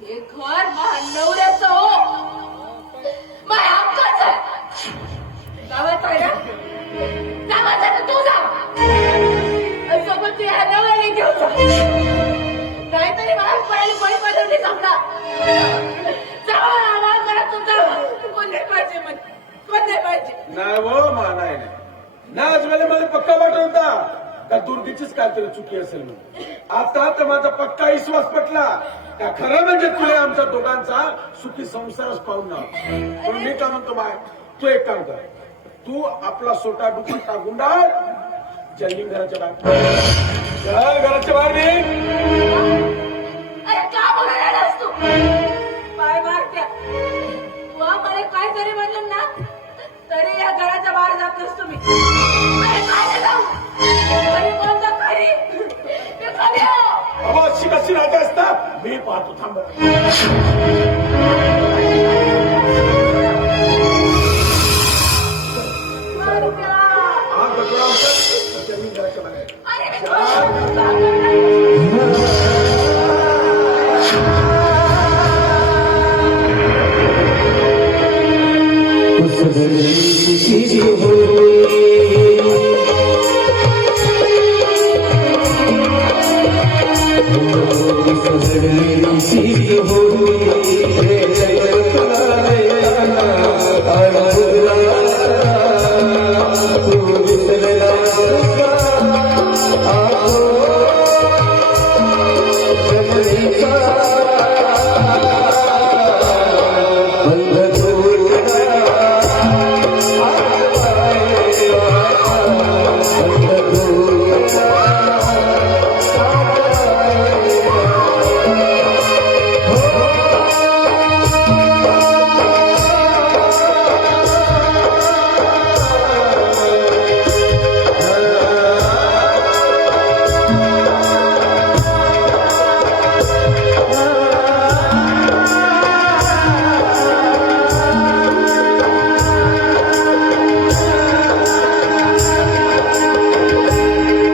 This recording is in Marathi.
हे घर माझ्या नवऱ्याचं हो, माझ्या हक्काचं आहे. गावात आहे ना, गावात आहे ना, तू जा आणि सोबत तू ह्या नवऱ्याने घेऊन जा. नाहीतरी मला पळायला पळी पडवली समजा. जावा आम्हाला घरात तुमचा कोण नाही पाहिजे, म्हणजे कोण नाही पाहिजे. नाही हो मा नाही ना आज वेळेला मला पक्का वाटवता का दुर्गीचीच काहीतरी चुकी असेल म्हणून. आता तर माझा पक्का विश्वास पटला का खरं म्हणजे तुला आमच्या दोघांचा सुखी संसारच पाहून ना. पण मी काय म्हणतो बाय, तू एक काम कर, तू आपला सोटा दुपट्टा गुंडाळ, जल्ली घराच्या बाहेर चल, घराच्या बाहेर निघ. अरे का बोलायलास तू? पाय मारत्या वा, मला काय जरी म्हणलं ना तरी या घराच्या बाहेर जात नसतो मी. अरे काय नाही जाऊ, तरी कोण जा खाली, मी खाली आहो. बाबा अशी कशी राहते असता मी पाहतो, थांब.